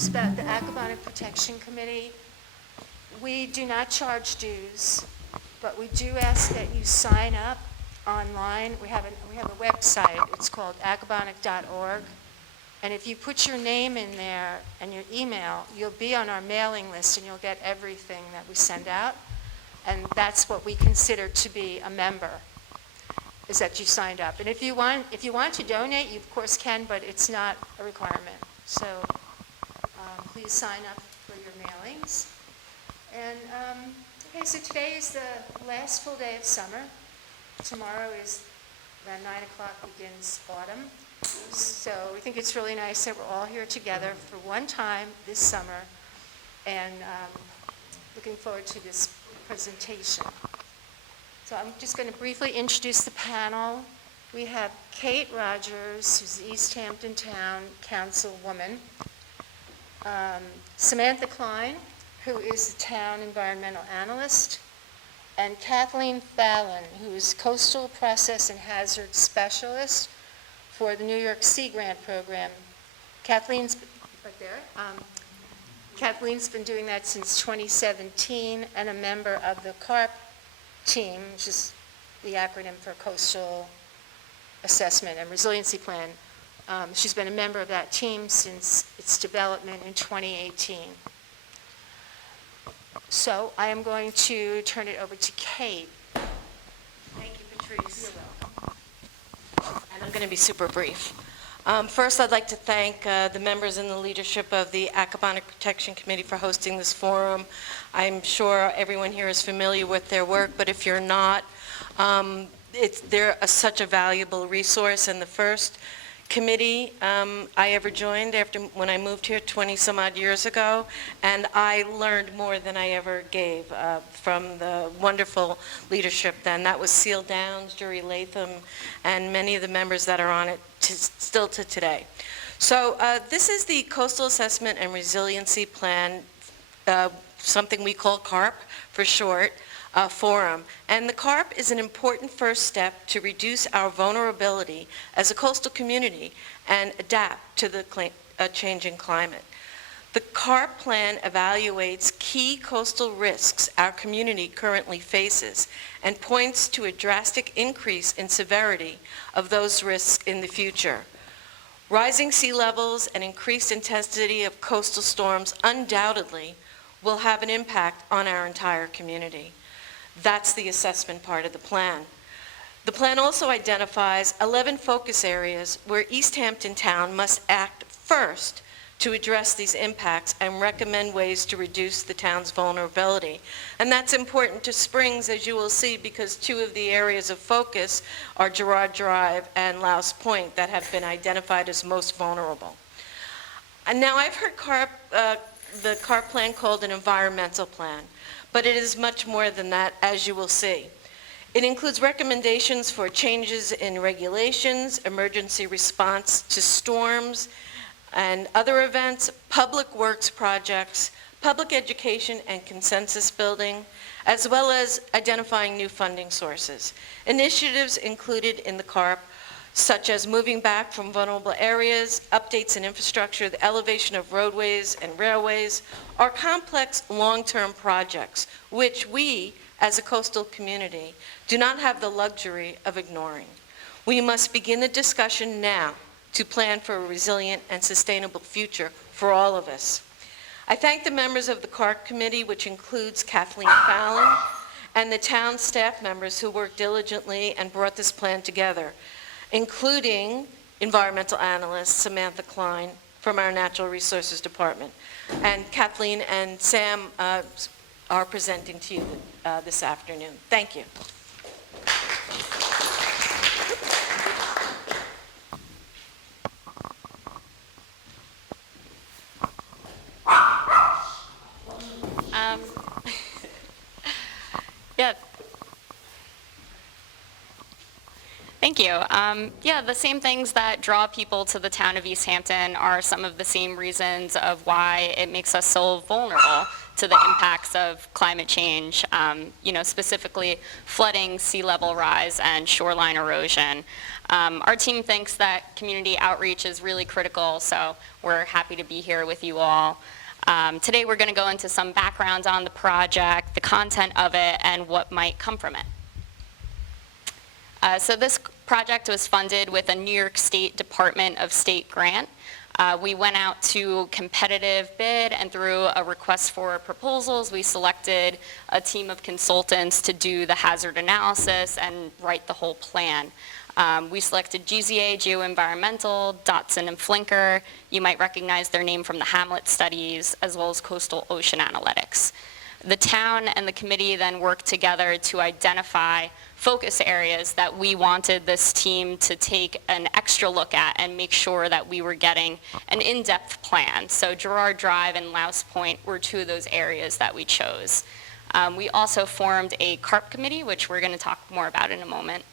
announcements about the Aquaponic Protection Committee. We do not charge dues, but we do ask that you sign up online. We have a website. It's called aquaponic.org. And if you put your name in there and your email, you'll be on our mailing list and you'll get everything that we send out. And that's what we consider to be a member, is that you signed up. And if you want to donate, you of course can, but it's not a requirement. So please sign up for your mailings. And okay, so today is the last full day of summer. Tomorrow is around 9 o'clock begins autumn. So we think it's really nice that we're all here together for one time this summer, and looking forward to this presentation. So I'm just going to briefly introduce the panel. We have Kate Rogers, who's the East Hampton Town Councilwoman, Samantha Klein, who is the Town Environmental Analyst, and Kathleen Fallon, who is Coastal Process and Hazard Specialist for the New York Sea Grant Program. Kathleen's right there. Kathleen's been doing that since 2017 and a member of the CARP team, which is the acronym for Coastal Assessment and Resiliency Plan. She's been a member of that team since its development in 2018. So I am going to turn it over to Kate. Thank you, Patrice. You're welcome. And I'm going to be super brief. First, I'd like to thank the members and the leadership of the Aquaponic Protection Committee for hosting this forum. I'm sure everyone here is familiar with their work, but if you're not, they're such a valuable resource. And the first committee I ever joined when I moved here 20 some odd years ago, and I learned more than I ever gave from the wonderful leadership then. That was Seal Downs, Jury Latham, and many of the members that are on it still to today. So this is the Coastal Assessment and Resiliency Plan, something we call CARP for short, forum. And the CARP is an important first step to reduce our vulnerability as a coastal community and adapt to the changing climate. The CARP plan evaluates key coastal risks our community currently faces and points to a drastic increase in severity of those risks in the future. Rising sea levels and increased intensity of coastal storms undoubtedly will have an impact on our entire community. That's the assessment part of the plan. The plan also identifies 11 focus areas where East Hampton Town must act first to address these impacts and recommend ways to reduce the town's vulnerability. And that's important to Springs, as you will see, because two of the areas of focus are Girard Drive and Louse Point that have been identified as most vulnerable. And now I've heard the CARP plan called an environmental plan, but it is much more than that, as you will see. It includes recommendations for changes in regulations, emergency response to storms and other events, public works projects, public education and consensus building, as well as identifying new funding sources. Initiatives included in the CARP, such as moving back from vulnerable areas, updates in infrastructure, the elevation of roadways and railways, are complex long-term projects, which we, as a coastal community, do not have the luxury of ignoring. We must begin the discussion now to plan for a resilient and sustainable future for all of us. I thank the members of the CARP committee, which includes Kathleen Fallon, and the town staff members who worked diligently and brought this plan together, including environmental analyst Samantha Klein from our Natural Resources Department. And Kathleen and Sam are presenting to you this afternoon. Thank you. Thank you. Yeah, the same things that draw people to the town of East Hampton are some of the same reasons of why it makes us so vulnerable to the impacts of climate change, specifically flooding, sea level rise, and shoreline erosion. Our team thinks that community outreach is really critical, so we're happy to be here with you all. Today we're going to go into some background on the project, the content of it, and what might come from it. So this project was funded with a New York State Department of State grant. We went out to competitive bid, and through a request for proposals, we selected a team of consultants to do the hazard analysis and write the whole plan. We selected GZA, Geoenvironmental, Dotson and Flinker. You might recognize their name from the Hamlet studies, as well as Coastal Ocean Analytics. The town and the committee then worked together to identify focus areas that we wanted this team to take an extra look at and make sure that we were getting an in-depth plan. So Girard Drive and Louse Point were two of those areas that we chose. We also formed a CARP committee, which we're going to talk more about in a moment.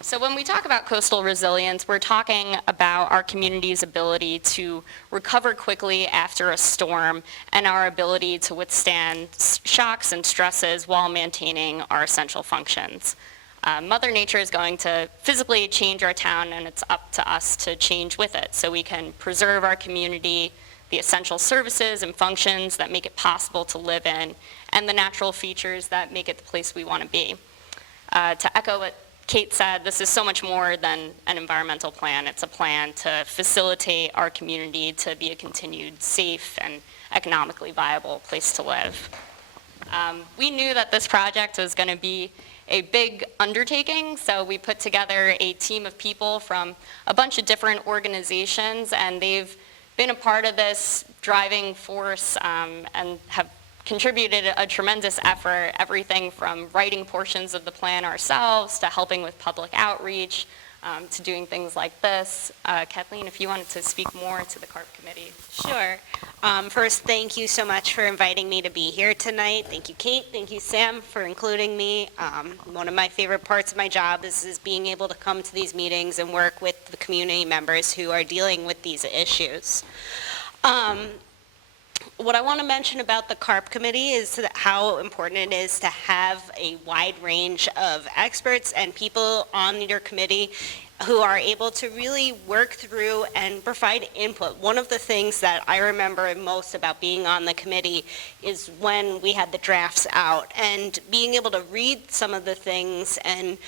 So when we talk about coastal resilience, we're talking about our community's ability to recover quickly after a storm and our ability to withstand shocks and stresses while maintaining our essential functions. Mother Nature is going to physically change our town, and it's up to us to change with it so we can preserve our community, the essential services and functions that make it possible to live in, and the natural features that make it the place we want to be. To echo what Kate said, this is so much more than an environmental plan. It's a plan to facilitate our community to be a continued safe and economically viable place to live. We knew that this project was going to be a big undertaking, so we put together a team of people from a bunch of different organizations, and they've been a part of this driving force and have contributed a tremendous effort, everything from writing portions of the plan ourselves to helping with public outreach to doing things like this. Kathleen, if you wanted to speak more to the CARP committee. Sure. First, thank you so much for inviting me to be here tonight. Thank you, Kate. Thank you, Sam, for including me. One of my favorite parts of my job is being able to come to these meetings and work with the community members who are dealing with these issues. What I want to mention about the CARP committee is how important it is to have a wide range of experts and people on your committee who are able to really work through and provide input. One of the things that I remember most about being on the committee is when we had the drafts out and being able to read some of the things. And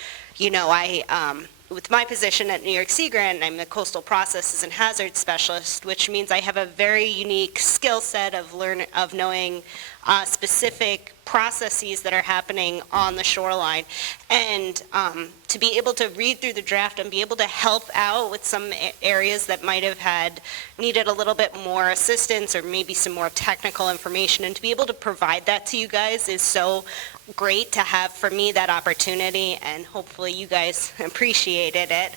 with my position at New York Sea Grant, I'm the Coastal Processes and Hazards Specialist, which means I have a very unique skill set of knowing specific processes that are happening on the shoreline. And to be able to read through the draft and be able to help out with some areas that might have needed a little bit more assistance or maybe some more technical information, and to be able to provide that to you guys is so great to have for me that opportunity, and hopefully you guys appreciated it,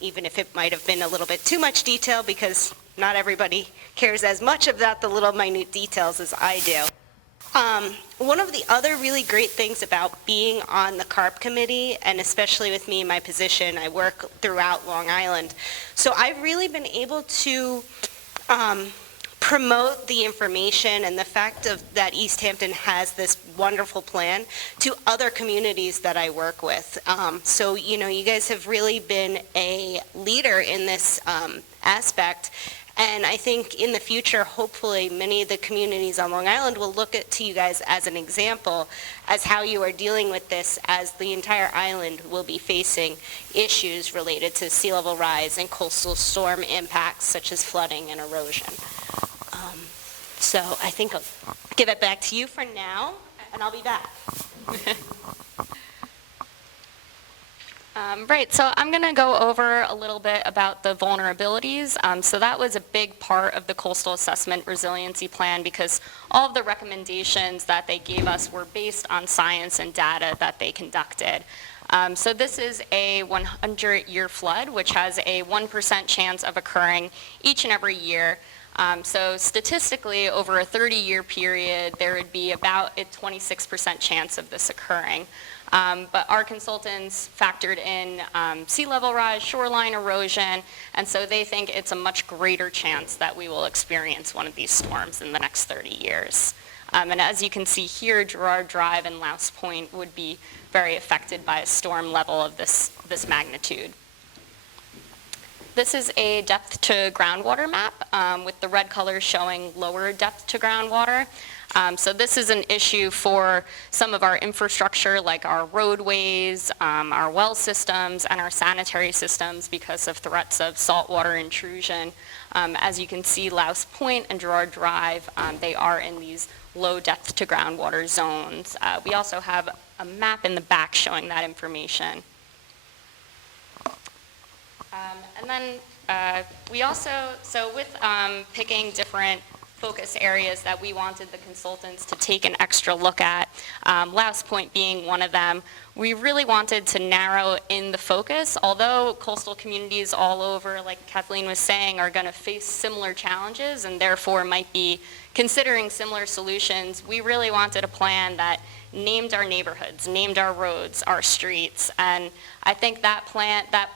even if it might have been a little bit too much detail, because not everybody cares as much about the little minute details as I do. One of the other really great things about being on the CARP committee, and especially with me in my position, I work throughout Long Island, so I've really been able to promote the information and the fact that East Hampton has this wonderful plan to other communities that I work with. So, you guys have really been a leader in this aspect. And I think in the future, hopefully, many of the communities on Long Island will look to you guys as an example as how you are dealing with this, as the entire island will be facing issues related to sea level rise and coastal storm impacts such as flooding and erosion. So I think I'll give it back to you for now, and I'll be back. Right, so I'm going to go over a little bit about the vulnerabilities. So that was a big part of the Coastal Assessment Resiliency Plan, because all of the recommendations that they gave us were based on science and data that they conducted. So this is a 100-year flood, which has a 1% chance of occurring each and every year. So statistically, over a 30-year period, there would be about a 26% chance of this occurring. But our consultants factored in sea level rise, shoreline erosion, and so they think it's a much greater chance that we will experience one of these storms in the next 30 years. And as you can see here, Girard Drive and Louse Point would be very affected by a storm level of this magnitude. This is a depth to groundwater map with the red color showing lower depth to groundwater. So this is an issue for some of our infrastructure like our roadways, our well systems, and our sanitary systems because of threats of saltwater intrusion. As you can see, Louse Point and Girard Drive, they are in these low depth to groundwater zones. We also have a map in the back showing that information. And then we also, so with picking different focus areas that we wanted the consultants to take an extra look at, Louse Point being one of them, we really wanted to narrow in the focus. Although coastal communities all over, like Kathleen was saying, are going to face similar challenges and therefore might be considering similar solutions, we really wanted a plan that named our neighborhoods, named our roads, our streets, and I think that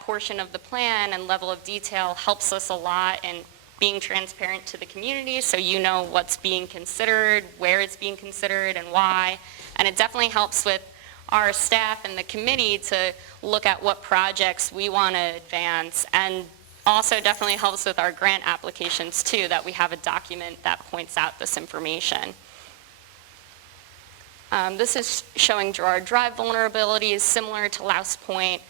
portion of the plan and level of detail helps us a lot in being transparent to the community so you know what's being considered, where it's being considered, and why. And it definitely helps with our staff and the committee to look at what projects we want to advance, and also definitely helps with our grant applications too, that we have a document that points out this information. This is showing Girard Drive vulnerabilities similar to Louse Point,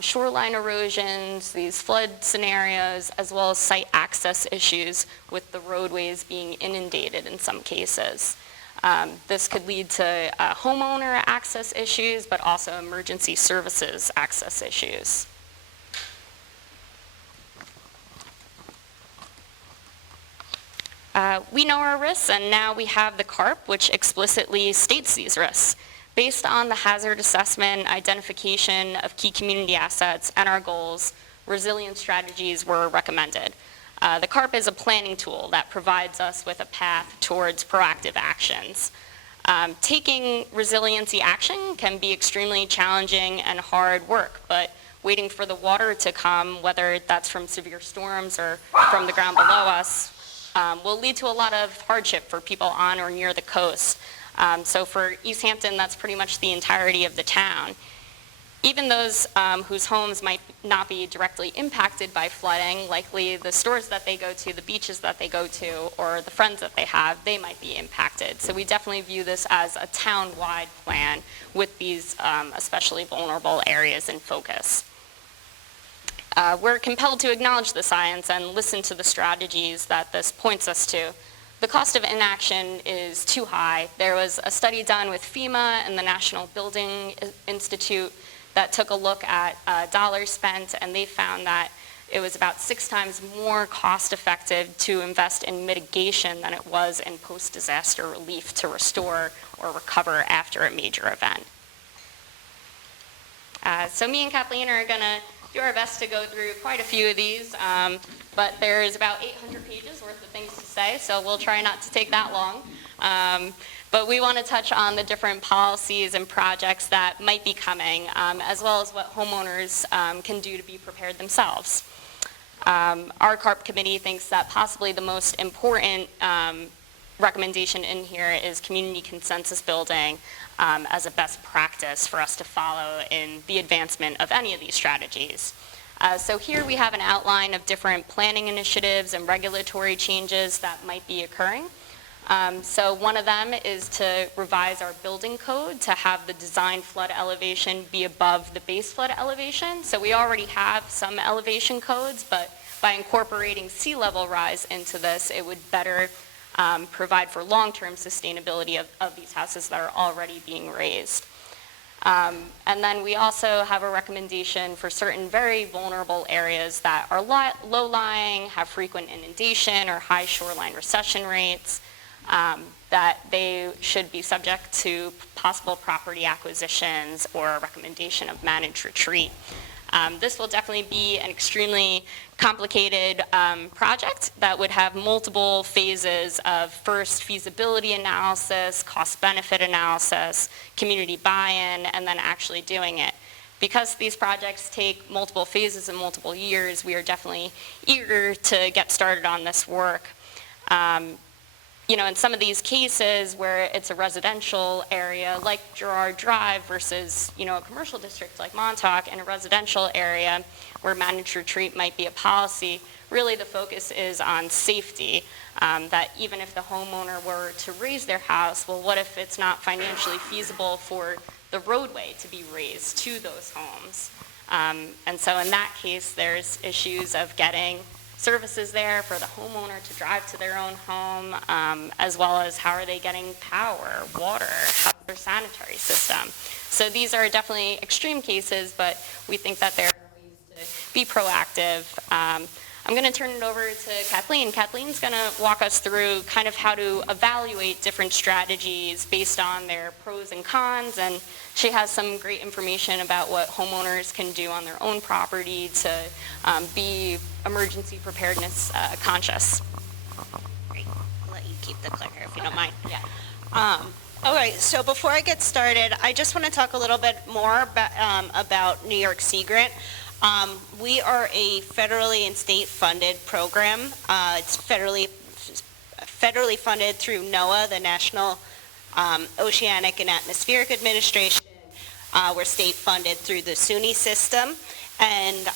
shoreline erosions, these flood scenarios, as well as site access issues with the roadways being inundated in some cases. This could lead to homeowner access issues, but also emergency services access issues. We know our risks, and now we have the CARP, which explicitly states these risks. Based on the hazard assessment, identification of key community assets, and our goals, resilience strategies were recommended. The CARP is a planning tool that provides us with a path towards proactive actions. Taking resiliency action can be extremely challenging and hard work, but waiting for the water to come, whether that's from severe storms or from the ground below us, will lead to a lot of hardship for people on or near the coast. So for East Hampton, that's pretty much the entirety of the town. Even those whose homes might not be directly impacted by flooding, likely the stores that they go to, the beaches that they go to, or the friends that they have, they might be impacted. So we definitely view this as a town-wide plan with these especially vulnerable areas in focus. We're compelled to acknowledge the science and listen to the strategies that this points us to. The cost of inaction is too high. There was a study done with FEMA and the National Building Institute that took a look at dollars spent, and they found that it was about 6 times more cost effective to invest in mitigation than it was in post-disaster relief to restore or recover after a major event. So me and Kathleen are going to do our best to go through quite a few of these, but there's about 800 pages worth of things to say, so we'll try not to take that long. But we want to touch on the different policies and projects that might be coming, as well as what homeowners can do to be prepared themselves. Our CARP committee thinks that possibly the most important recommendation in here is community consensus building as a best practice for us to follow in the advancement of any of these strategies. So here we have an outline of different planning initiatives and regulatory changes that might be occurring. So one of them is to revise our building code to have the design flood elevation be above the base flood elevation. So we already have some elevation codes, but by incorporating sea level rise into this, it would better provide for long-term sustainability of these houses that are already being raised. And then we also have a recommendation for certain very vulnerable areas that are low-lying, have frequent inundation or high shoreline recession rates, that they should be subject to possible property acquisitions or a recommendation of managed retreat. This will definitely be an extremely complicated project that would have multiple phases of first feasibility analysis, cost-benefit analysis, community buy-in, and then actually doing it. Because these projects take multiple phases and multiple years, we are definitely eager to get started on this work. In some of these cases where it's a residential area like Girard Drive versus, a commercial district like Montauk, and a residential area where managed retreat might be a policy, really the focus is on safety, that even if the homeowner were to raise their house, well, what if it's not financially feasible for the roadway to be raised to those homes? And so in that case, there's issues of getting services there for the homeowner to drive to their own home, as well as how are they getting power, water, how's their sanitary system. So these are definitely extreme cases, but we think that there are ways to be proactive. I'm going to turn it over to Kathleen. Kathleen's going to walk us through kind of how to evaluate different strategies based on their pros and cons, and she has some great information about what homeowners can do on their own property to be emergency preparedness conscious. Great. I'll let you keep the clicker if you don't mind. Yeah. All right, so before I get started, I just want to talk a little bit more about New York Sea Grant. We are a federally and state funded program. It's federally funded through NOAA, the National Oceanic and Atmospheric Administration. We're state funded through the SUNY system, and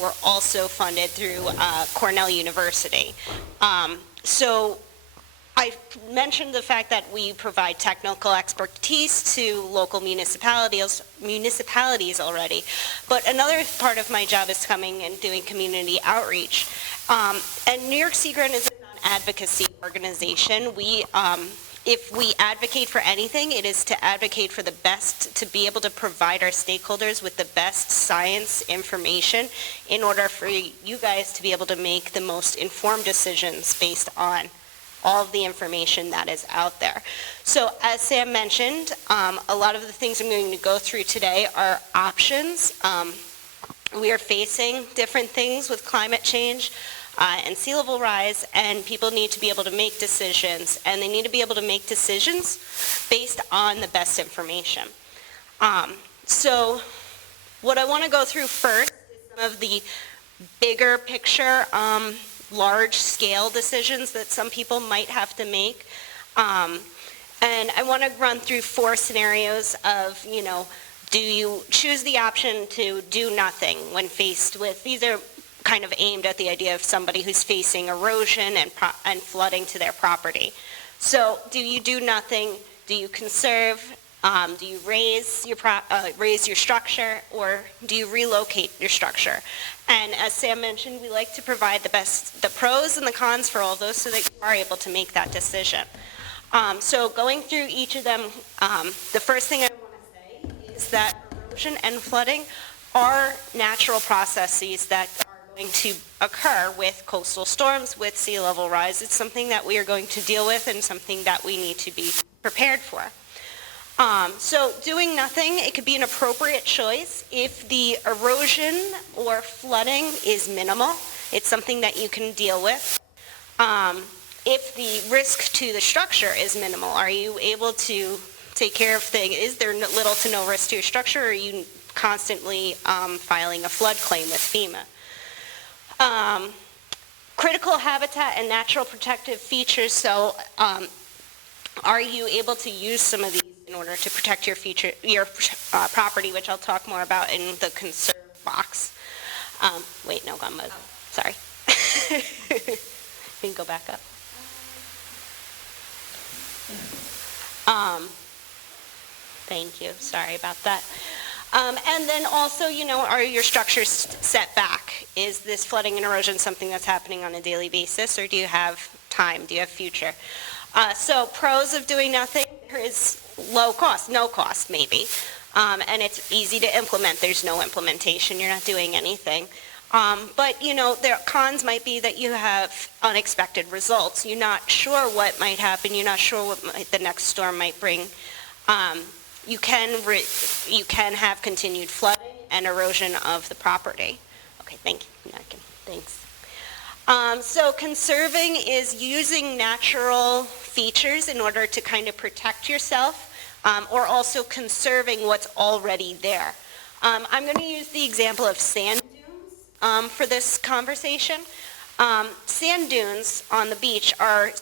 we're also funded through Cornell University. So I mentioned the fact that we provide technical expertise to local municipalities already, but another part of my job is coming and doing community outreach. And New York Sea Grant is a non-advocacy organization. If we advocate for anything, it is to advocate for the best, to be able to provide our stakeholders with the best science information in order for you guys to be able to make the most informed decisions based on all of the information that is out there. So as Sam mentioned, a lot of the things I'm going to go through today are options. We are facing different things with climate change and sea level rise, and people need to be able to make decisions, and they need to be able to make decisions based on the best information. So what I want to go through first is some of the bigger picture large-scale decisions that some people might have to make. And I want to run through 4 scenarios of, do you choose the option to do nothing when faced with, these are kind of aimed at the idea of somebody who's facing erosion and flooding to their property. So do you do nothing? Do you conserve? Do you raise your structure, or do you relocate your structure? And as Sam mentioned, we like to provide the pros and the cons for all those so that you are able to make that decision. So going through each of them, the first thing I want to say is that erosion and flooding are natural processes that are going to occur with coastal storms, with sea level rise. It's something that we are going to deal with and something that we need to be prepared for. So doing nothing, it could be an appropriate choice if the erosion or flooding is minimal. It's something that you can deal with. If the risk to the structure is minimal, are you able to take care of things? Is there little to no risk to your structure, or are you constantly filing a flood claim with FEMA? Critical habitat and natural protective features, so are you able to use some of these in order to protect your property, which I'll talk more about in the conserve box. Wait, no, gone mode. Sorry. You can go back up. Thank you. Sorry about that. And then also, are your structures set back? Is this flooding and erosion something that's happening on a daily basis, or do you have time? Do you have future? So pros of doing nothing, there is low cost, no cost maybe, and it's easy to implement. There's no implementation. You're not doing anything. But, their cons might be that you have unexpected results. You're not sure what might happen. You're not sure what the next storm might bring. You can have continued flooding and erosion of the property. Okay, thank you. Thanks. So conserving is using natural features in order to kind of protect yourself, or also conserving what's already there. I'm going to use the example of sand dunes for this conversation. Sand dunes on the beach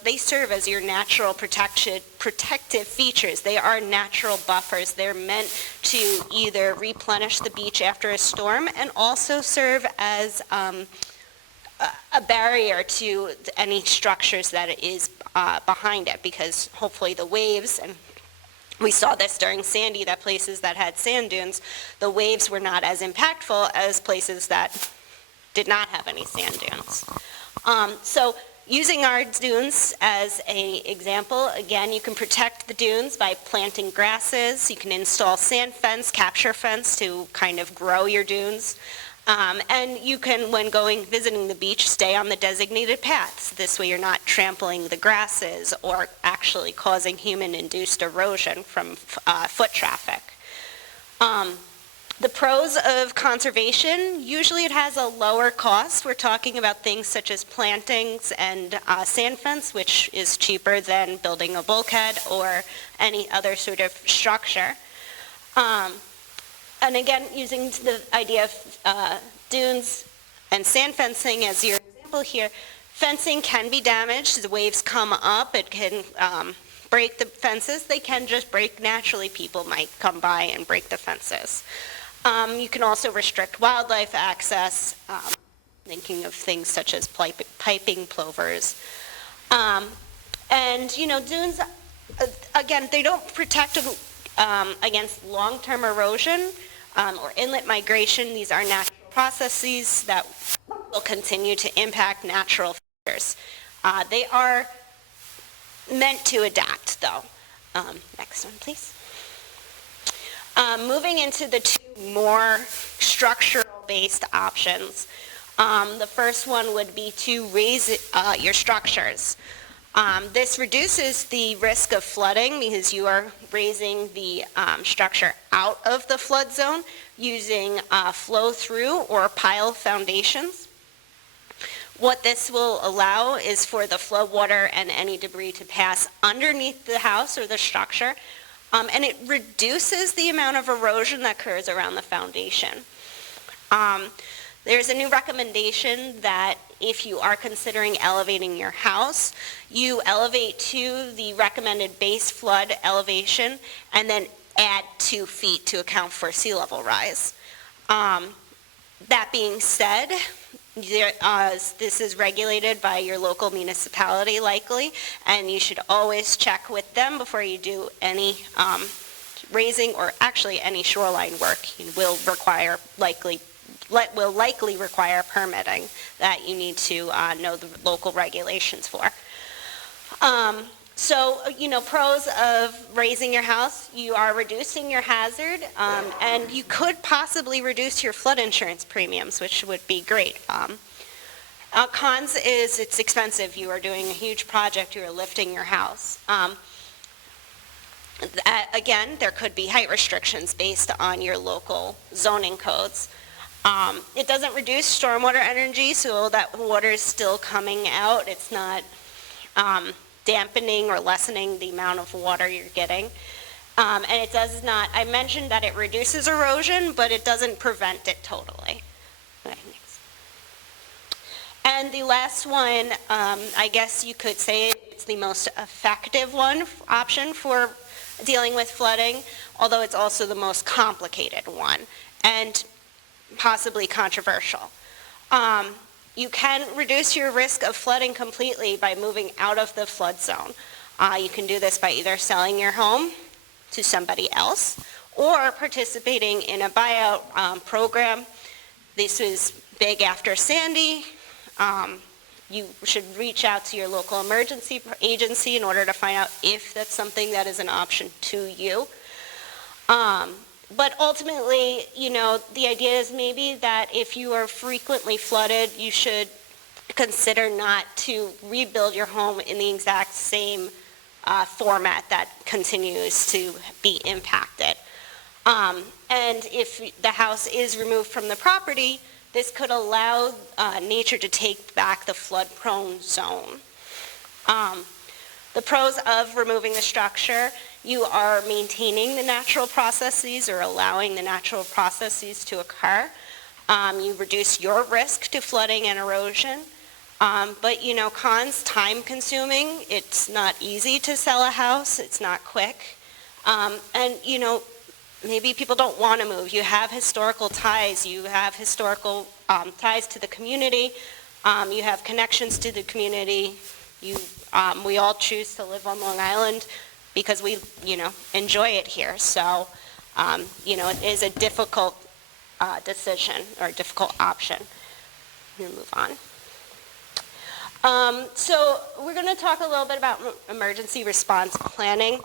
they serve as your natural protective features. They are natural buffers. They're meant to either replenish the beach after a storm and also serve as a barrier to any structures that is behind it, because hopefully the waves, and we saw this during Sandy, that places that had sand dunes, the waves were not as impactful as places that did not have any sand dunes. So using our dunes as an example, again, you can protect the dunes by planting grasses. You can install sand fence, capture fence to kind of grow your dunes. And you can, when visiting the beach, stay on the designated paths. This way you're not trampling the grasses or actually causing human-induced erosion from foot traffic. The pros of conservation, usually it has a lower cost. We're talking about things such as plantings and sand fence, which is cheaper than building a bulkhead or any other sort of structure. And again, using the idea of dunes and sand fencing as your example here, fencing can be damaged. The waves come up, it can break the fences. They can just break naturally. People might come by and break the fences. You can also restrict wildlife access, thinking of things such as piping plovers. And, dunes, again, they don't protect against long-term erosion or inlet migration. These are natural processes that will continue to impact natural features. They are meant to adapt, though. Next one, please. Moving into the two more structural-based options. The first one would be to raise your structures. This reduces the risk of flooding because you are raising the structure out of the flood zone using flow-through or pile foundations. What this will allow is for the flood water and any debris to pass underneath the house or the structure, and it reduces the amount of erosion that occurs around the foundation. There's a new recommendation that if you are considering elevating your house, you elevate to the recommended base flood elevation and then add 2 feet to account for sea level rise. That being said, this is regulated by your local municipality likely, and you should always check with them before you do any raising or actually any shoreline work. It will likely require permitting that you need to know the local regulations for. So, pros of raising your house, you are reducing your hazard, and you could possibly reduce your flood insurance premiums, which would be great. Cons is it's expensive. You are doing a huge project. You are lifting your house. Again, there could be height restrictions based on your local zoning codes. It doesn't reduce stormwater energy, so that water is still coming out. It's not dampening or lessening the amount of water you're getting. And it does not, I mentioned that it reduces erosion, but it doesn't prevent it totally. Okay, next. And the last one, I guess you could say it's the most effective option for dealing with flooding, although it's also the most complicated one and possibly controversial. You can reduce your risk of flooding completely by moving out of the flood zone. You can do this by either selling your home to somebody else or participating in a buyout program. This was big after Sandy. You should reach out to your local emergency agency in order to find out if that's something that is an option to you. But ultimately, the idea is maybe that if you are frequently flooded, you should consider not to rebuild your home in the exact same format that continues to be impacted. And if the house is removed from the property, this could allow nature to take back the flood-prone zone. The pros of removing the structure: you are maintaining the natural processes or allowing the natural processes to occur. You reduce your risk to flooding and erosion. But, cons: time consuming. It's not easy to sell a house. It's not quick. And, maybe people don't want to move. You have historical ties. You have historical ties to the community. You have connections to the community. We all choose to live on Long Island because we, enjoy it here. So, it is a difficult decision or a difficult option. I'm going to move on. So we're going to talk a little bit about emergency response planning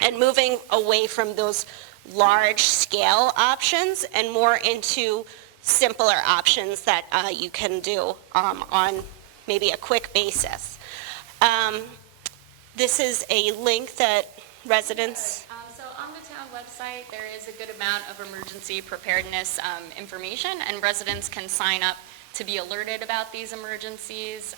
and moving away from those large-scale options and more into simpler options that you can do on maybe a quick basis. This is a link that residents... So on the town website, there is a good amount of emergency preparedness information, and residents can sign up to be alerted about these emergencies.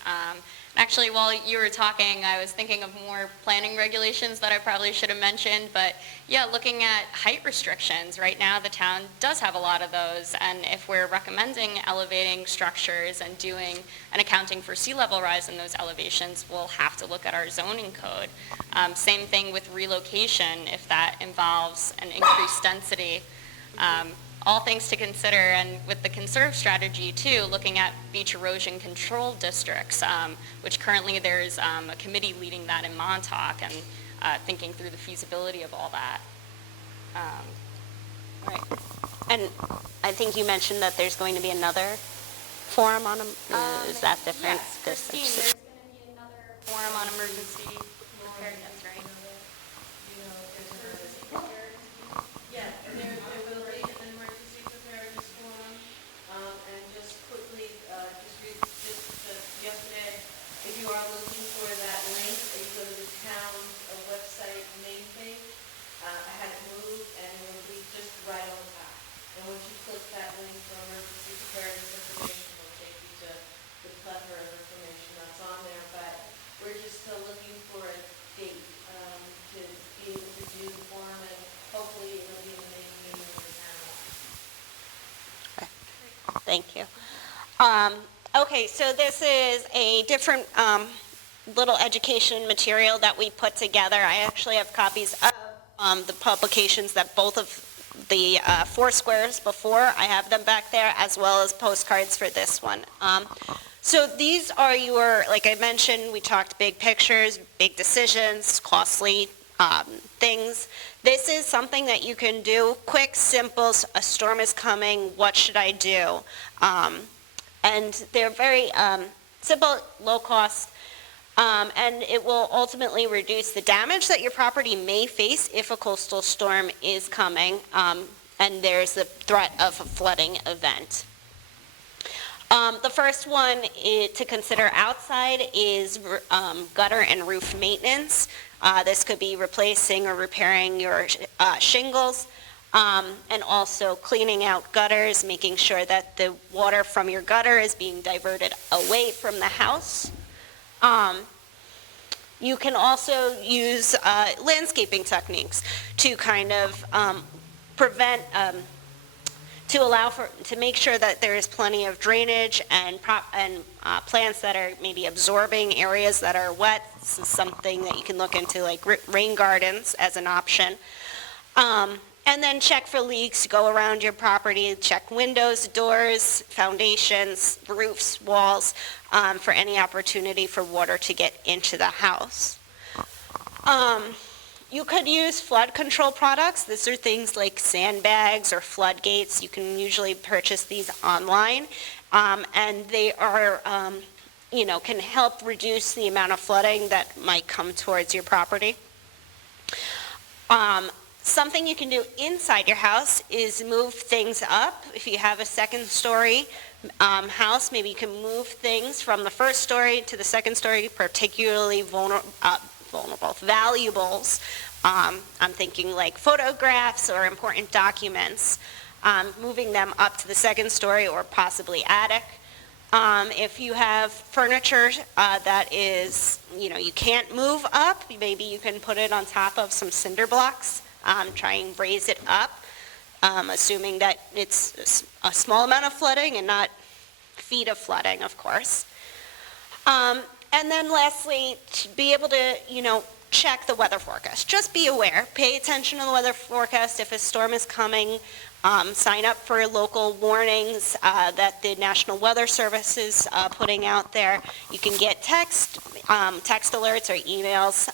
Actually, while you were talking, I was thinking of more planning regulations that I probably should have mentioned, but yeah, looking at height restrictions. Right now, the town does have a lot of those, and if we're recommending elevating structures and doing an accounting for sea level rise in those elevations, we'll have to look at our zoning code. Same thing with relocation, if that involves an increased density. All things to consider, and with the conserve strategy too, looking at beach erosion control districts, which currently there's a committee leading that in Montauk, and thinking through the feasibility of all that. Right. And I think you mentioned that there's going to be another forum on them. Is that different? Yes, Christine, there's going to be another forum on emergency preparedness, right? Yeah, there will be an emergency preparedness forum, and just quickly, yesterday, if you are looking for that link, you go to the town's website main page. I had it moved, and it will be just right on the top. And once you click that link for emergency preparedness information, it will take you to the plethora of information that's on there. But we're just still looking for a date to be able to do the forum, and hopefully it'll be in the main meeting of the town. Thank you. Okay, so this is a different little education material that we put together. I actually have copies of the publications that both of the four squares before. I have them back there, as well as postcards for this one. So these are your, like I mentioned, we talked big pictures, big decisions, costly things. This is something that you can do quick, simple. A storm is coming, what should I do? And they're very simple, low cost, and it will ultimately reduce the damage that your property may face if a coastal storm is coming, and there's the threat of a flooding event. The first one to consider outside is gutter and roof maintenance. This could be replacing or repairing your shingles, and also cleaning out gutters, making sure that the water from your gutter is being diverted away from the house. You can also use landscaping techniques to kind of prevent, to make sure that there is plenty of drainage and plants that are maybe absorbing areas that are wet. This is something that you can look into, like rain gardens as an option. And then check for leaks, go around your property, check windows, doors, foundations, roofs, walls, for any opportunity for water to get into the house. You could use flood control products. These are things like sandbags or floodgates. You can usually purchase these online, and they are, can help reduce the amount of flooding that might come towards your property. Something you can do inside your house is move things up. If you have a second-story house, maybe you can move things from the first story to the second story, particularly vulnerable. Valuables, I'm thinking like photographs or important documents, moving them up to the second story or possibly attic. If you have furniture that is, you can't move up, maybe you can put it on top of some cinder blocks, try and raise it up, assuming that it's a small amount of flooding and not feet of flooding, of course. And then lastly, to be able to, check the weather forecast. Just be aware, pay attention to the weather forecast. If a storm is coming, sign up for local warnings that the National Weather Service is putting out there. You can get text alerts or emails,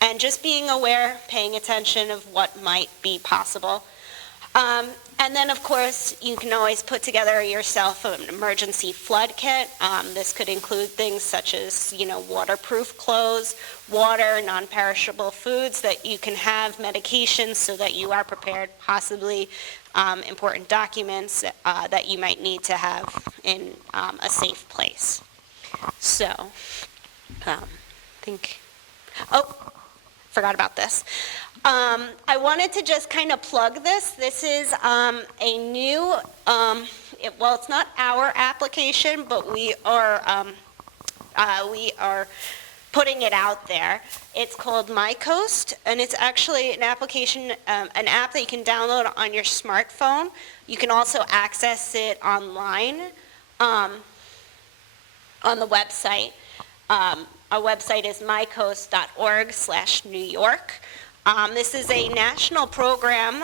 and just being aware, paying attention of what might be possible. And then, of course, you can always put together yourself an emergency flood kit. This could include things such as, waterproof clothes, water, non-perishable foods that you can have, medications so that you are prepared, possibly important documents that you might need to have in a safe place. So, forgot about this. I wanted to just kind of plug this. This is a new, it's not our application, but we are putting it out there. It's called My Coast, and it's actually an application, an app that you can download on your smartphone. You can also access it online on the website. Our website is mycoast.org/New York. This is a national program.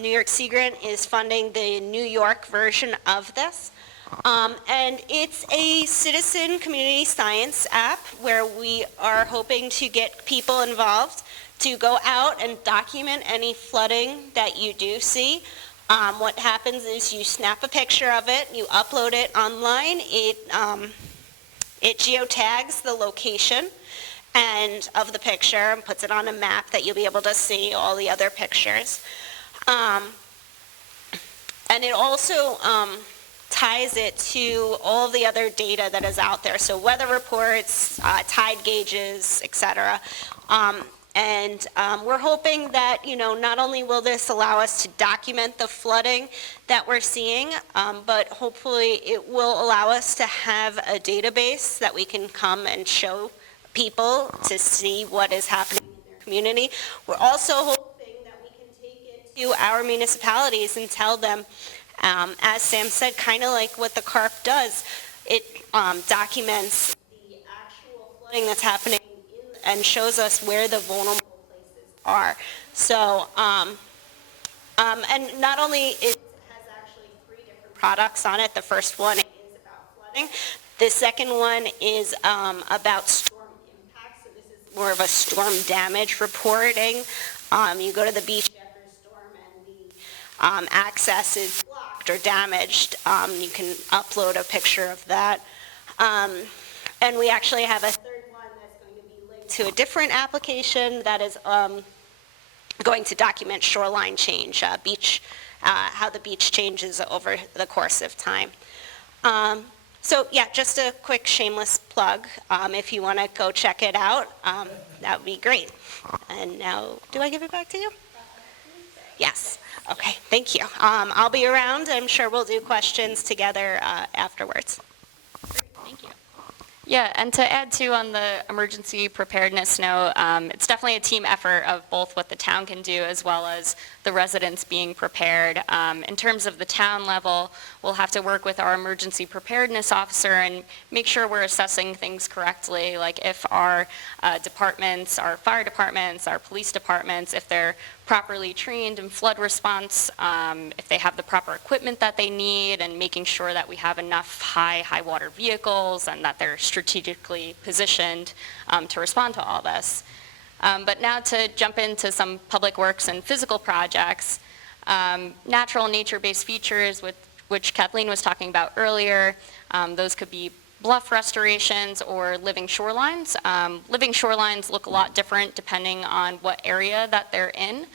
New York Sea Grant is funding the New York version of this. And it's a citizen community science app where we are hoping to get people involved to go out and document any flooding that you do see. What happens is you snap a picture of it, you upload it online, it geotags the location and of the picture and puts it on a map that you'll be able to see all the other pictures. And it also ties it to all the other data that is out there, so weather reports, tide gauges, etc. And we're hoping that, not only will this allow us to document the flooding that we're seeing, but hopefully it will allow us to have a database that we can come and show people to see what is happening in their community. We're also hoping that we can take it to our municipalities and tell them, as Sam said, kind of like what the CARP does, it documents the actual flooding that's happening and shows us where the vulnerable places are. So, and not only it has actually 3 different products on it. The first one is about flooding. The second one is about storm impact. So this is more of a storm damage reporting. You go to the beach after a storm and the access is blocked or damaged. You can upload a picture of that. And we actually have a third one that's going to be linked to a different application that is going to document shoreline change, how the beach changes over the course of time. So yeah, just a quick shameless plug. If you want to go check it out, that would be great. And now, do I give it back to you? Yes. Okay, thank you. I'll be around. I'm sure we'll do questions together afterwards. Thank you. Yeah, and to add too on the emergency preparedness note, it's definitely a team effort of both what the town can do as well as the residents being prepared. In terms of the town level, we'll have to work with our emergency preparedness officer and make sure we're assessing things correctly, like if our departments, our fire departments, our police departments, if they're properly trained in flood response, if they have the proper equipment that they need, and making sure that we have enough high water vehicles and that they're strategically positioned to respond to all this. But now to jump into some public works and physical projects, natural nature-based features which Kathleen was talking about earlier, those could be bluff restorations or living shorelines. Living shorelines look a lot different depending on what area that they're in.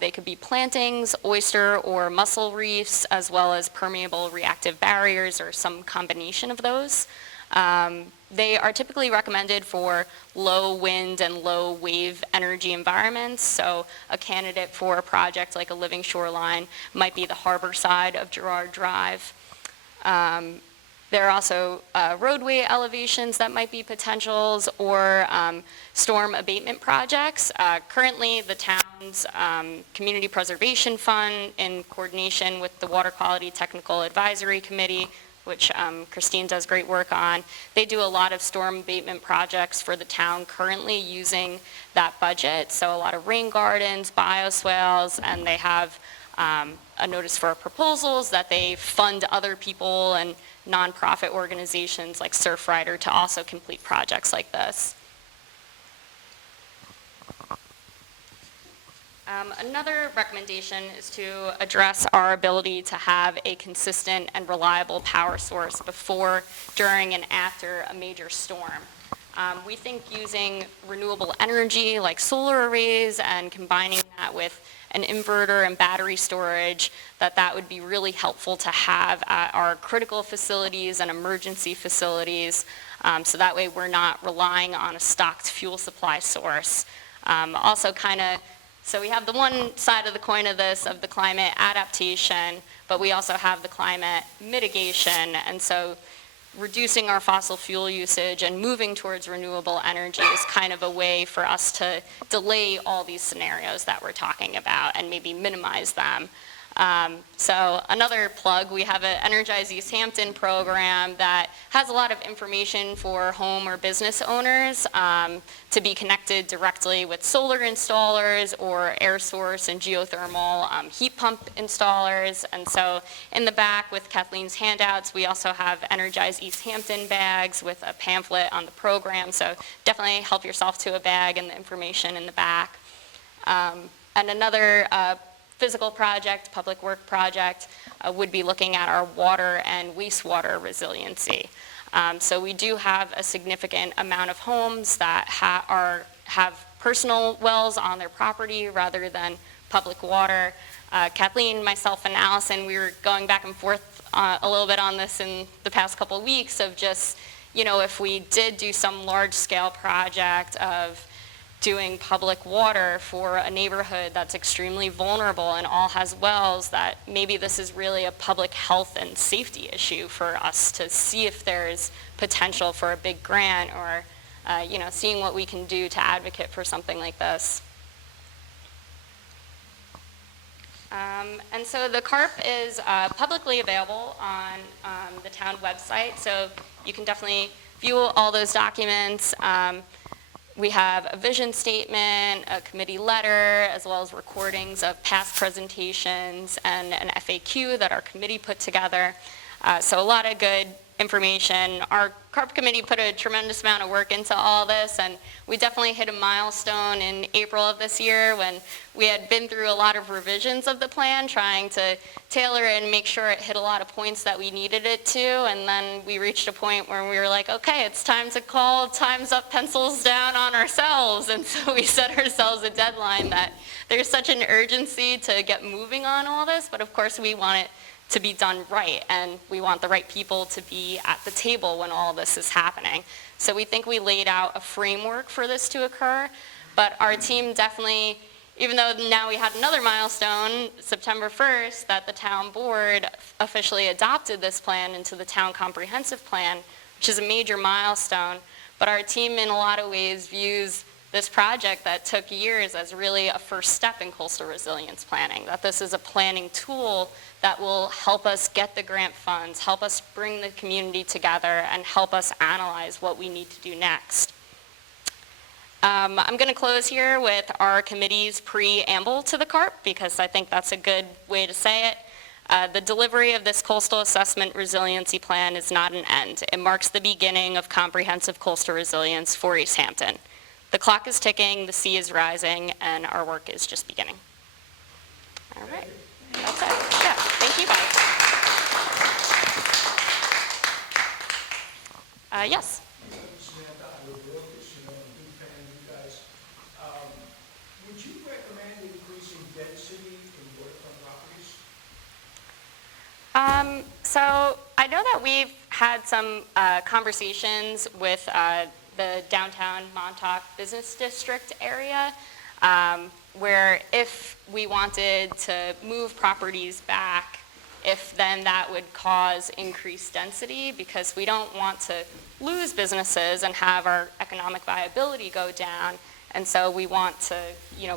They could be plantings, oyster or mussel reefs, as well as permeable reactive barriers or some combination of those. They are typically recommended for low wind and low wave energy environments. So a candidate for a project like a living shoreline might be the harbor side of Girard Drive. There are also roadway elevations that might be potentials, or storm abatement projects. Currently, the town's Community Preservation Fund, in coordination with the Water Quality Technical Advisory Committee, which Christine does great work on, they do a lot of storm abatement projects for the town currently using that budget. So a lot of rain gardens, bioswales, and they have a notice for proposals that they fund other people and nonprofit organizations like Surfrider to also complete projects like this. Another recommendation is to address our ability to have a consistent and reliable power source before, during, and after a major storm. We think using renewable energy like solar arrays and combining that with an inverter and battery storage, that would be really helpful to have at our critical facilities and emergency facilities, so that way we're not relying on a stocked fuel supply source. So we have the one side of the coin of this, of the climate adaptation, but we also have the climate mitigation, and so reducing our fossil fuel usage and moving towards renewable energy is kind of a way for us to delay all these scenarios that we're talking about and maybe minimize them. So another plug, we have an Energize East Hampton program that has a lot of information for home or business owners to be connected directly with solar installers or air source and geothermal heat pump installers. And so in the back with Kathleen's handouts, we also have Energize East Hampton bags with a pamphlet on the program. So definitely help yourself to a bag and the information in the back. And another physical project, public work project, would be looking at our water and wastewater resiliency. So we do have a significant amount of homes that have personal wells on their property rather than public water. Kathleen, myself, and Allison, we were going back and forth a little bit on this in the past couple of weeks of just, if we did do some large-scale project of doing public water for a neighborhood that's extremely vulnerable and all has wells, that maybe this is really a public health and safety issue for us to see if there's potential for a big grant or, seeing what we can do to advocate for something like this. And so the CARP is publicly available on the town website, so you can definitely view all those documents. We have a vision statement, a committee letter, as well as recordings of past presentations and an FAQ that our committee put together. So a lot of good information. Our CARP committee put a tremendous amount of work into all this, and we definitely hit a milestone in April of this year when we had been through a lot of revisions of the plan, trying to tailor it and make sure it hit a lot of points that we needed it to, and then we reached a point where we were like, okay, it's time to call time's up, pencils down on ourselves, and so we set ourselves a deadline that there's such an urgency to get moving on all this, but of course we want it to be done right, and we want the right people to be at the table when all this is happening. So we think we laid out a framework for this to occur, but our team definitely, even though now we had another milestone, September 1st, that the town board officially adopted this plan into the town comprehensive plan, which is a major milestone, but our team in a lot of ways views this project that took years as really a first step in coastal resilience planning, that this is a planning tool that will help us get the grant funds, help us bring the community together, and help us analyze what we need to do next. I'm going to close here with our committee's preamble to the CARP, because I think that's a good way to say it. The delivery of this coastal assessment resiliency plan is not an end. It marks the beginning of comprehensive coastal resilience for East Hampton. The clock is ticking, the sea is rising, and our work is just beginning. All right, that's it. Yeah, thank you guys. Yes? Samantha, I would love this, I'm a big fan of you guys. Would you recommend increasing density in waterfront properties? So I know that we've had some conversations with the downtown Montauk Business District area, where if we wanted to move properties back, if then that would cause increased density, because we don't want to lose businesses and have our economic viability go down. And so we want to,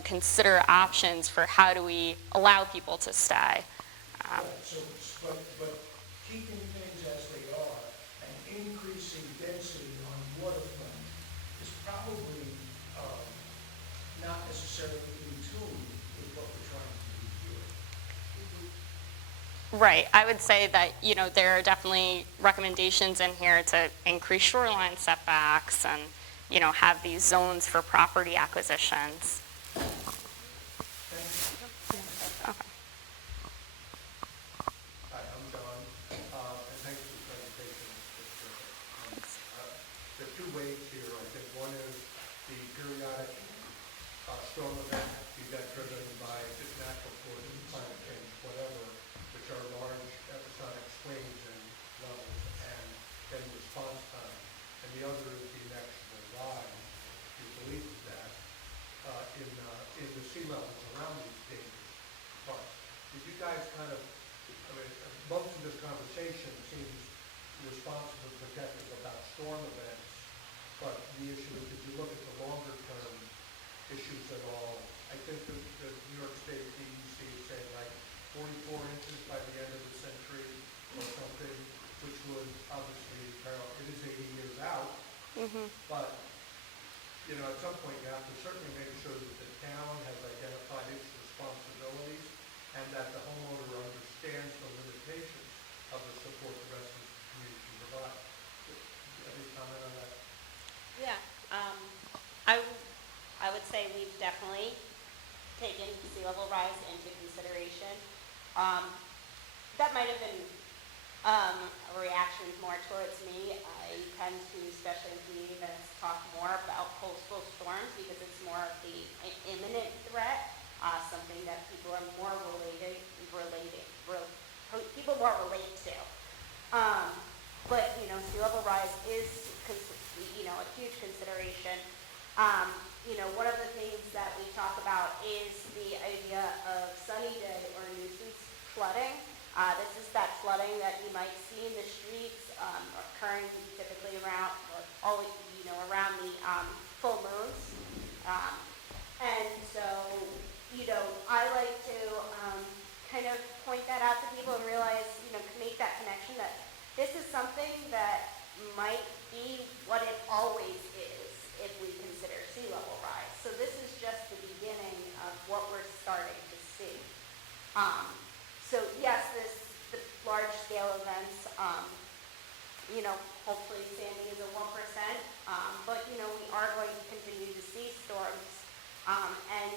consider options for how do we allow people to stay. Right, so, but keeping things as they are and increasing density on waterfront is probably not necessarily in tune with what we're trying to do here. Right. I would say that, there are definitely recommendations in here to increase shoreline setbacks and, have these zones for property acquisitions. Okay. Hi, I'm John, and thanks for the presentation. There are two waves here. I think one is the periodic storm event, be that driven by just natural causes, climate change, whatever, which are large episodic swings in levels and then response time. And the other is the inexorable rise, if you believe that, in the sea levels around these dangerous parts. Did you guys kind of, most of this conversation seems responsible and protective about storm events, but the issue is, did you look at the longer term issues at all? I think the New York State DEC is saying like 44 inches by the end of the century or something, which would obviously, it is 80 years out, but at some point you have to certainly make sure that the town has identified its responsibilities and that the homeowner understands the limitations of the support the rest of the community can provide. Any comment on that? Yeah, I would say we've definitely taken sea level rise into consideration. That might have been a reaction more towards me. I tend to, especially in community events, talk more about coastal storms because it's more of the imminent threat, something that people are more people more relate to. But sea level rise is a huge consideration. One of the things that we talk about is the idea of sunny day or nuisance flooding. This is that flooding that you might see in the streets, occurring typically around the full moons. And so, I like to kind of point that out to people and realize, make that connection that this is something that might be what it always is if we consider sea level rise. So this is just the beginning of what we're starting to see. So yes, the large scale events, hopefully Sandy is a 1%, but we are going to continue to see storms. And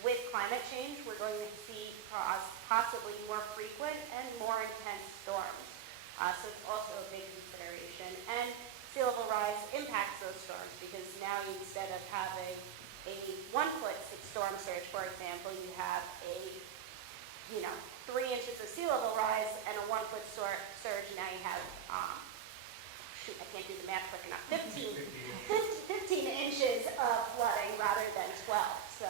with climate change, we're going to see possibly more frequent and more intense storms. So it's also a big consideration. And sea level rise impacts those storms because now instead of having a 1-foot storm surge, for example, you have a 3 inches of sea level rise and a 1-foot surge. Now you have, I can't do the math quick enough, 15 inches of flooding rather than 12. So,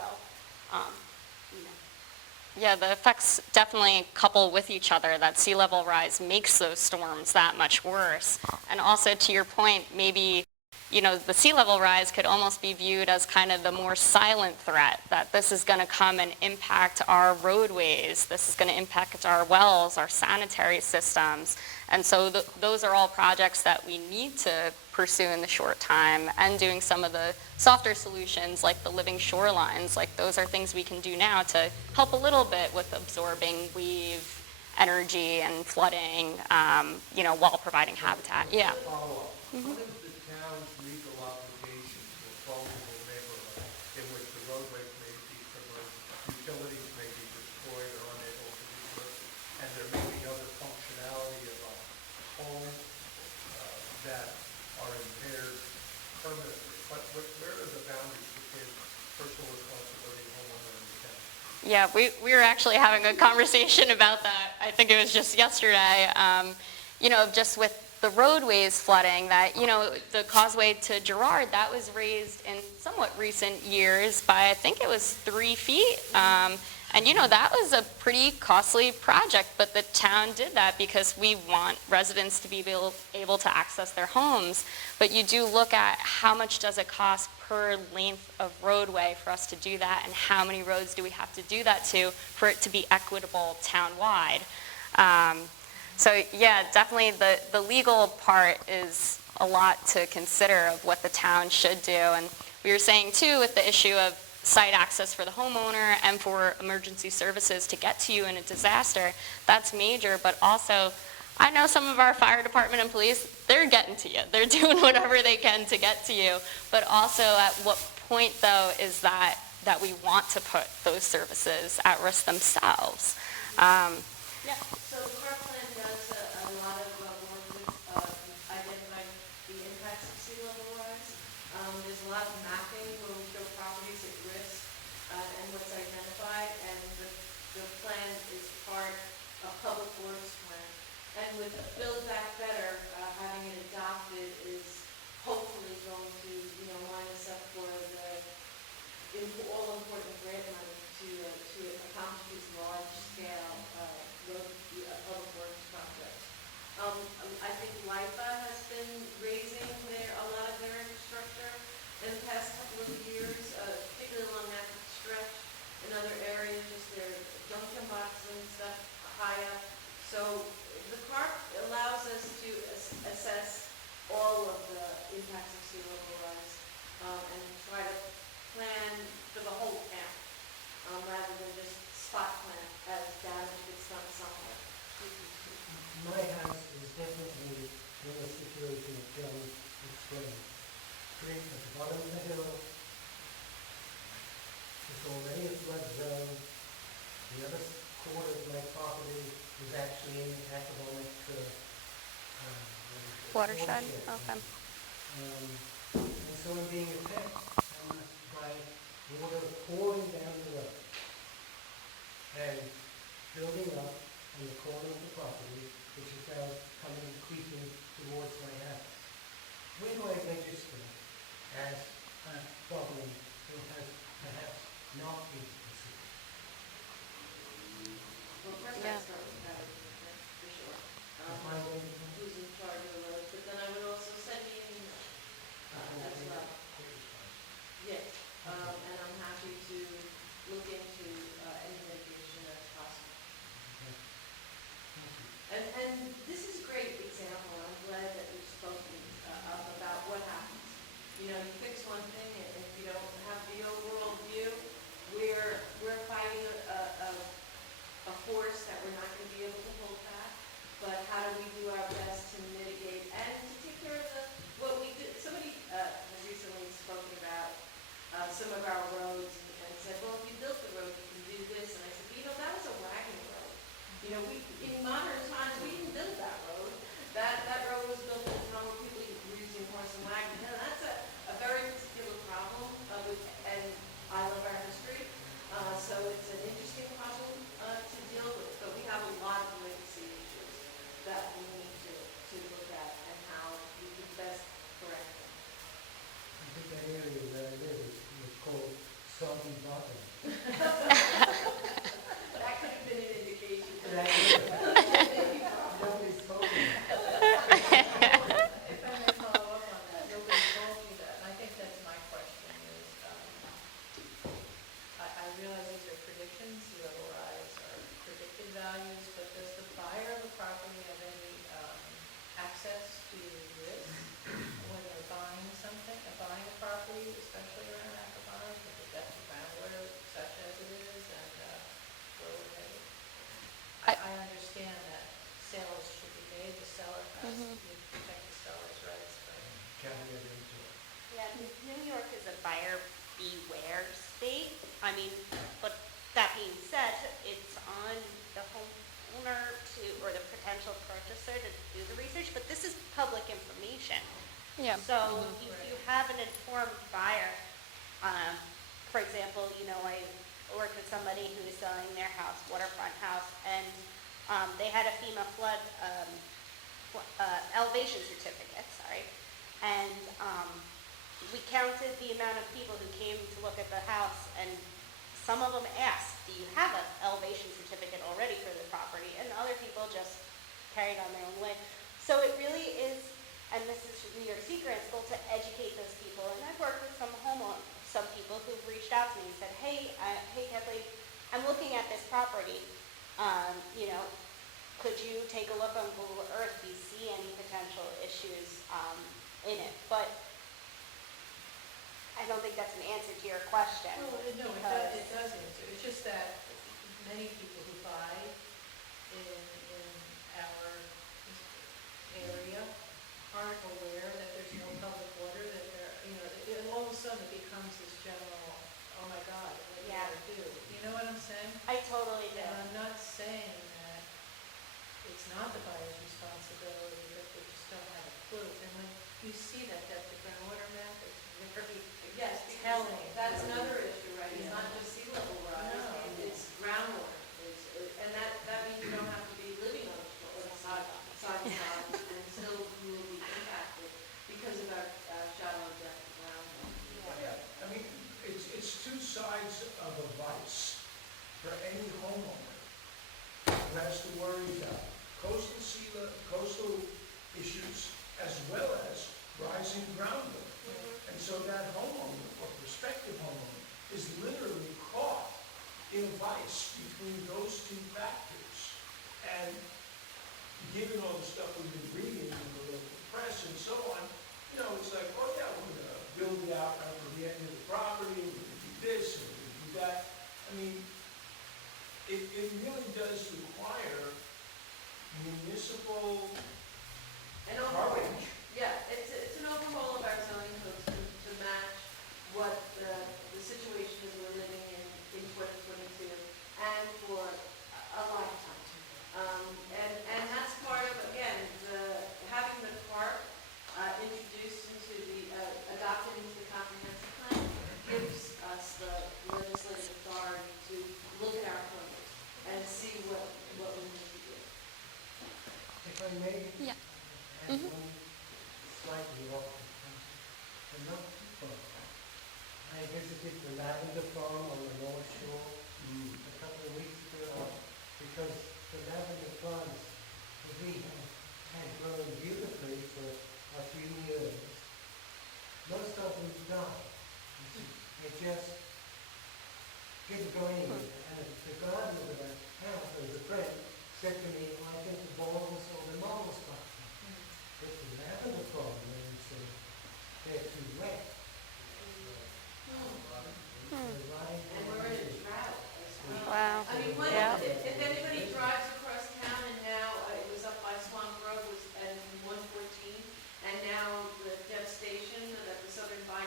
Yeah, the effects definitely couple with each other. That sea level rise makes those storms that much worse. And also to your point, maybe, the sea level rise could almost be viewed as kind of the more silent threat, that this is going to come and impact our roadways, this is going to impact our wells, our sanitary systems. And so those are all projects that we need to pursue in the short time, and doing some of the softer solutions like the living shorelines, like those are things we can do now to help a little bit with absorbing weave, energy, and flooding, while providing habitat. Yeah. Follow-up. What is the town's legal obligation to a vulnerable neighborhood in which the roadways may be traversed, utilities may be destroyed or unable to be worked, and there may be other functionality of a home that are impaired permanently? Where are the boundaries between personal responsibility, homeowner, and the town? Yeah, we were actually having a conversation about that. I think it was just yesterday. Just with the roadways flooding, that, the causeway to Girard, that was raised in somewhat recent years by, I think it was 3 feet. And that was a pretty costly project, but the town did that because we want residents to be able to access their homes. But you do look at how much does it cost per length of roadway for us to do that, and how many roads do we have to do that to for it to be equitable town-wide. So yeah, definitely the legal part is a lot to consider of what the town should do. And we were saying too, with the issue of site access for the homeowner and for emergency services to get to you in a disaster, that's major. But also, I know some of our fire department and police, they're getting to you. They're doing whatever they can to get to you. But also, at what point though is that we want to put those services at risk themselves? Yeah, so the CARP plan does a lot of work with identifying the impacts of sea level rise. There's a lot of mapping where we show properties at risk and what's identified, and the plan is part of Public Works plan. And with Build Back Better, having it adopted is hopefully going to, line us up for the all-important grant money to accomplish these large-scale public works projects. I think LIPA has been raising a lot of their infrastructure in the past couple of years, particularly along that stretch. In other areas, just their junction boxes and stuff high up. So the CARP allows us to assess all of the impacts of sea level rise and try to plan for the whole town rather than just spot plan as damage gets done somewhere. My house is definitely in a situation that John explained. Creek at the bottom of the hill. It's already a flood zone. The other quarter of my property is actually in the economic Watershed? Okay. And so I'm being attacked by water pouring down the road and building up on the corner of the property, which is now coming, creeping towards my house. Where do I register as a problem who has perhaps not been considered? Well, first Yeah. I'd start with that, for sure. Find it. Who's in charge of the roads, but then I would also send you an email as well. Yes, and I'm happy to look into any mitigation that's possible. And this is a great example, and I'm glad that we've spoken about what happens. You fix one thing, and if you don't have the overall view, we're fighting a force that we're not going to be able to hold back. But how do we do our best to mitigate and to take care of what we do? Somebody has recently spoken about some of our roads and said, well, if you built the road, you can do this. And I said, that was a wagon road. In modern times, we didn't build that road. That road was built at a time where people were using horse and wagon. That's a very particular problem, and I love our history. So it's an interesting problem to deal with, but we have a lot of legacy issues that we need to look at and how we can best correct them. I think that area where I live is called Soggy Bottom. That could have been an indication to That that. nobody's talking about. If I may follow up on that, nobody told me that, and I think that's my question is, I realize these are predictions, sea level rise are predicted values, but does the buyer of the property have any access to this when they're buying buying a property, especially around Accabonac, with the depth of groundwater such as it is, and where we're headed? I understand that sales should be made, the seller has to protect the seller's rights, but County of Windsor. Yeah, New York is a buyer beware state. But that being said, it's on the homeowner or the potential purchaser to do the research, but this is public information. Yeah. So if you have an informed buyer, for example, I worked with somebody who was selling their house, waterfront house, and they had a FEMA flood elevation certificate, sorry. And we counted the amount of people who came to look at the house, and some of them asked, do you have an elevation certificate already for the property? And other people just carried on their own way. So it really is, and this is New York City grants goal, to educate those people. And I've worked with some people who've reached out to me and said, hey, hey Kathleen, I'm looking at this property. Could you take a look on Google Earth? Do you see any potential issues in it? But I don't think that's an answer to your question. Well, no, it does answer. It's just that many people who buy in our area aren't aware that there's no public water, that and all of a sudden it becomes this general, oh my God, what do I do? You know what I'm saying? I totally do. And I'm not saying that it's not the buyer's responsibility, but they just don't have a clue. And when you see that the groundwater map, it's very Yes, telling. that's another issue, right? It's not just sea level rise, No. it's groundwater. And that means you don't have to be living on side and still you will be impacted because of our shallow depth of groundwater. Yeah, I mean, it's two sides of a vice for any homeowner who has to worry about coastal issues as well as rising groundwater. And so that homeowner or prospective homeowner is literally caught in a vice between those two factors. And given all the stuff we've been reading in the local press and so on, it's like, oh yeah, we're going to build it out right from the end of the property, we're going to do this, and we're going to do that. I mean, it really does require municipal And overhaul, coverage. yeah, it's an overhaul of our zoning codes to match what the situation is we're living in 2022 and for a lifetime. And that's part of, again, having the CARP introduced into adopted into the comprehensive plan gives us the legislative authority to look at our codes and see what we need to do. If I may, Yeah. add one slightly off the not too far. I visited the lavender farm on the North Shore a couple of weeks ago because the lavender plants that we had grown beautifully for a few years, most of them died. They just didn't go anywhere. And the gardener of the house, or the friend, said to me, I think the balls or the moles got them. But the lavender farm is they're too wet. And we're in a drought as well. Wow. I mean, if anybody drives across town and now, it was up by Swamp Road and 114, and now the devastation that the southern pine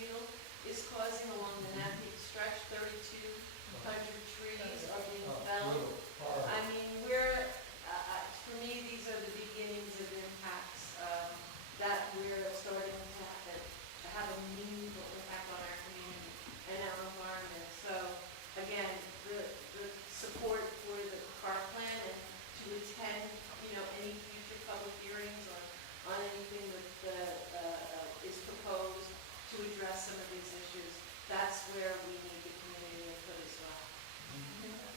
beetle is causing along the Napeague stretch, 3,200 trees are being felled. I mean, for me, these are the beginnings of impacts that we're starting to have a meaningful impact on our community and our environment. So, again, the support for the CAR plan and to attend, any future public hearings on anything that is proposed to address some of these issues, that's where we need the community input as well.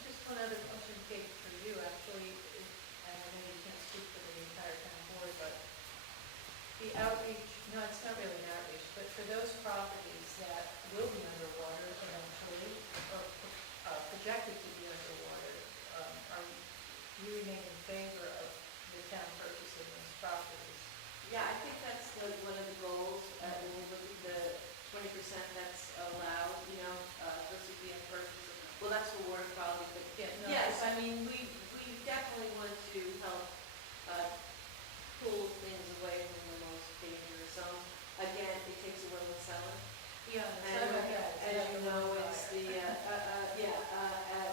Just one other question, Kate, for you, actually, and I know you can't speak for the entire town board, but the outreach, no, it's not really an outreach, but for those properties that will be underwater eventually, or projected to be underwater, you remain in favor of the town purchasing those properties? Yeah, I think that's one of the goals, when we look at the 20% that's allowed, versus being purchased. Well, that's for water quality, but yes, I mean, we definitely want to help pull things away from the most dangerous zones. Again, it takes a willing seller. Yeah, And as you know, it's the,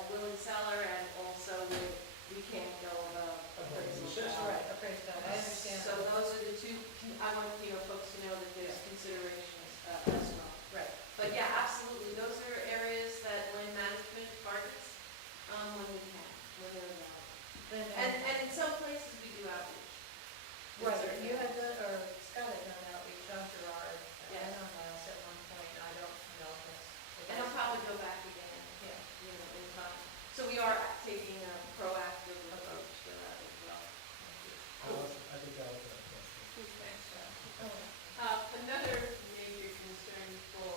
willing seller, and also we can't go above appraisal. All Right, appraised value, I understand. So those are the two, I want, folks to know that there's considerations as well. Right. But yeah, absolutely, those are areas that land management targets, when we can, when they're available. And in some places we do outreach. Right, certain you had areas. done, or Scott had done outreach on Gerard, Yes. and on Miles at one point, I don't know if it's. And I'll probably go back again, Yeah. you know, in time. So we are taking a proactive approach to that as well. I think that was my question. Thanks, Joe. Oh, Another major concern for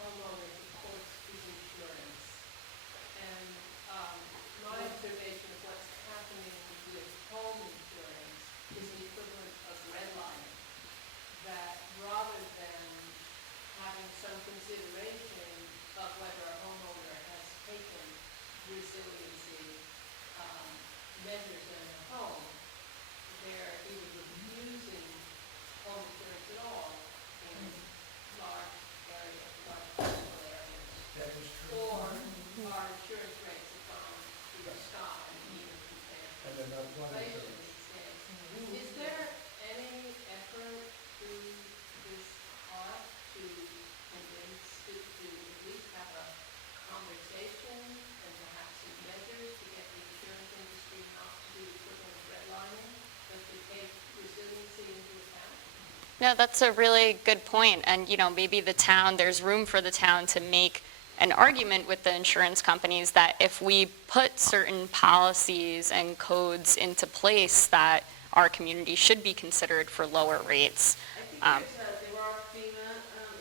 homeowners, of course, is insurance. And my observation of what's happening with home insurance is the equivalent of redlining. That rather than having some consideration of whether a homeowner has taken resiliency measures in a home, they're either refusing home insurance at all in large areas, large coastal areas, That is true. or our insurance rates have gone through the sky, even compared to And then not flood inflation insurance. these days. Is there any effort through this art to convince, to at least have a conversation and perhaps some measures to get the insurance industry not to do the equivalent of redlining, but to take resiliency into account? No, that's a really good point. And, maybe there's room for the town to make an argument with the insurance companies that if we put certain policies and codes into place that our community should be considered for lower rates. I think there are FEMA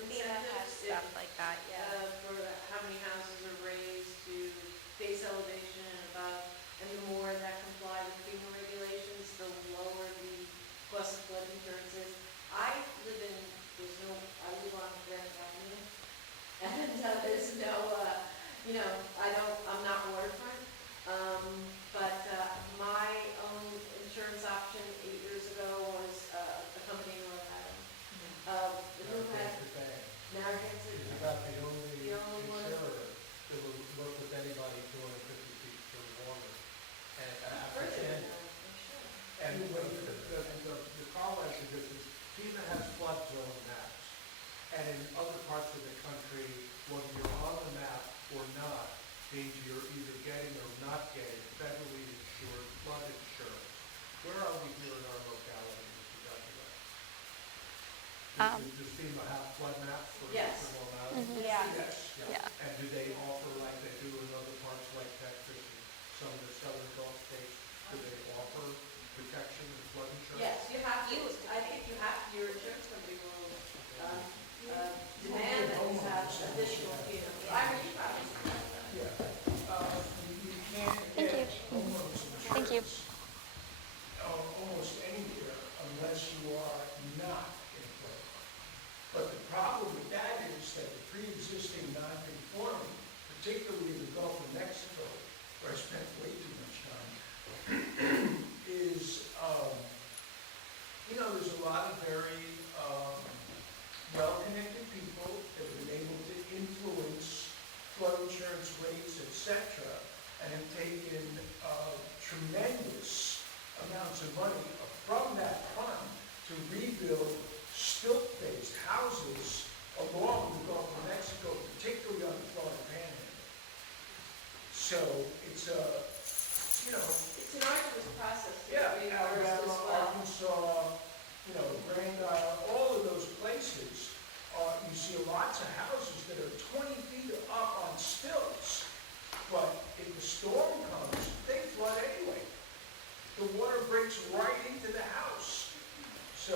incentives. Stuff like that, yeah. For how many houses are raised to base elevation and above, and the more that comply with FEMA regulations, the lower the cost of flood insurance is. I live on Grand Avenue, and there's no, I'm not waterfront. But my own insurance option 8 years ago was a company in North Adam. Who had Narragansett. It's about the only The only one. insurer that will work with anybody 250 feet from the water. And after Further than 10, that, I'm sure. And the correlation to this is FEMA has flood zone maps. And in other parts of the country, whether you're on the map or not, means you're either getting or not getting federally insured flood insurance. Where are we here in our locality, Mr. Dudley? Does FEMA have flood maps for Yes. Long Island? Yeah. Yes. Yeah. And do they offer, like they do in other parts like Texas and some of the southern Gulf states, do they offer protection and flood insurance? Yes, you have to, I think you have, your insurance company will demand that you have additional, Ira, you probably know that. Yeah. You can't Thank you. get homeowners Thank you. insurance almost anywhere unless you are not in flood. But the problem with that is that the pre-existing non-conforming, particularly in the Gulf of Mexico, where I spent way too much time, is, there's a lot of very well-connected people that have been able to influence flood insurance rates, et cetera, and have taken tremendous amounts of money from that fund to rebuild stilt-based houses along the Gulf of Mexico, particularly on the Florida Panhandle. So it's It's an arduous process to yeah, get reimbursed as Alabama, well. Arkansas, Grand Isle, all of those places, you see lots of houses that are 20 feet up on stilts, but if the storm comes, they flood anyway. The water breaks right into the house. So